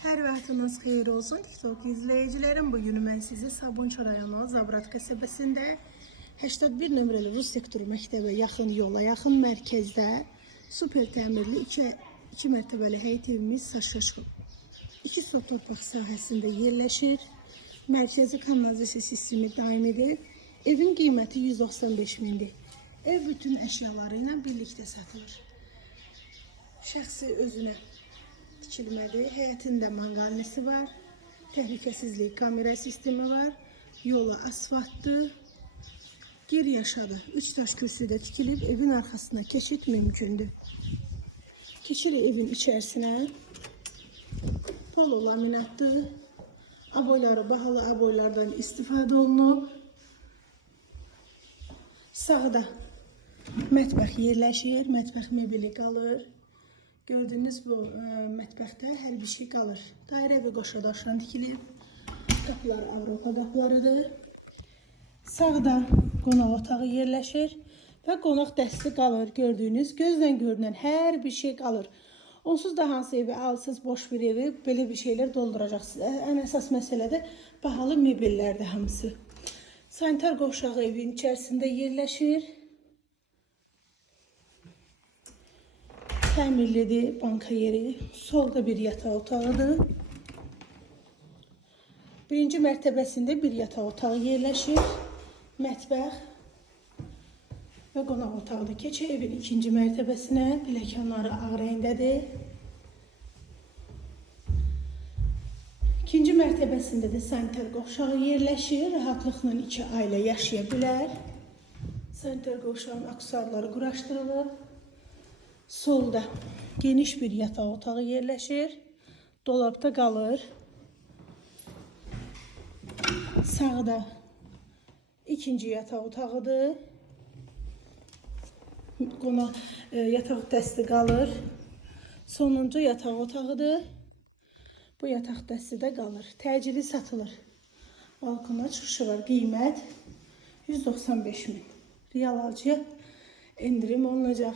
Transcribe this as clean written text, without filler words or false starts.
Hər vaxtınız xeyir olsun TikTok izləyicilərim. Bugün mən sizi Sabunçu rayonu Zabrat qəsəbəsində 81 nömrəli Rus sektoru məktəbə yaxın yola, yaxın mərkəzdə super təmirli 2 mərtəbəli həyət evimiz Saşaşqı 2 sot torpaq sahəsində yerləşir. Mərkəzi kanalizasiya sistemi daim edir. Evin qiyməti 195 mindir. Ev bütün əşyaları ilə birlikdə satılır. Şəxsi özünə tikilməli, həyətində manqalnisi var, təhlükəsizlik kamera sistemi var, yola asfaltdır, geri yaşadı. 3 daş kürsüdə tikilib, evin arxasına keçid mümkündür. Keçirik evin içərisinə, polo laminatdır, aboyları bahalı aboylardan istifadə olunub. Sağda mətbəx yerləşir, mətbəx mebeli qalır. Gördüğünüz bu mətbəxdə hər bir şey qalır. Dairə və qoşa daşdan tikilib. Qapılar Avropa qapılarıdır. Sağda qonaq otağı yerləşir və qonaq dəsti qalır. Gördüğünüz, gözlə görünən hər bir şey qalır. Onsuz da hansı evi alsız, boş bir evi belə bir şeylər dolduracaqsınız. Ən əsas məsələ də bahalı mebellərdir hamısı. Sanitar qovşağı evin içərisində yerləşir. Təmirlidir banka yeri. Solda bir yataq otağıdır. Birinci mərtəbəsində bir yataq otağı yerləşir. Mətbəx və qonaq otağıdır. Keçək evin ikinci mərtəbəsinə. Pilləkənləri ağ rəngdədir. İkinci mərtəbəsində də sanitar qovşağı yerləşir. Rahatlıqla 2 ailə yaşaya bilər. Sanitar qovşağın aksesuarları quraşdırılır. Solda geniş bir yataq otağı yerləşir. Dolabda qalır. Sağda ikinci yataq otağıdır. Yataq dəsti qalır. Sonuncu yataq otağıdır. Bu yataq dəsti də qalır. Təcili satılır. Balkona çıxışı var. Qiymət 195 min. Real alıcıya endirim olunacaq.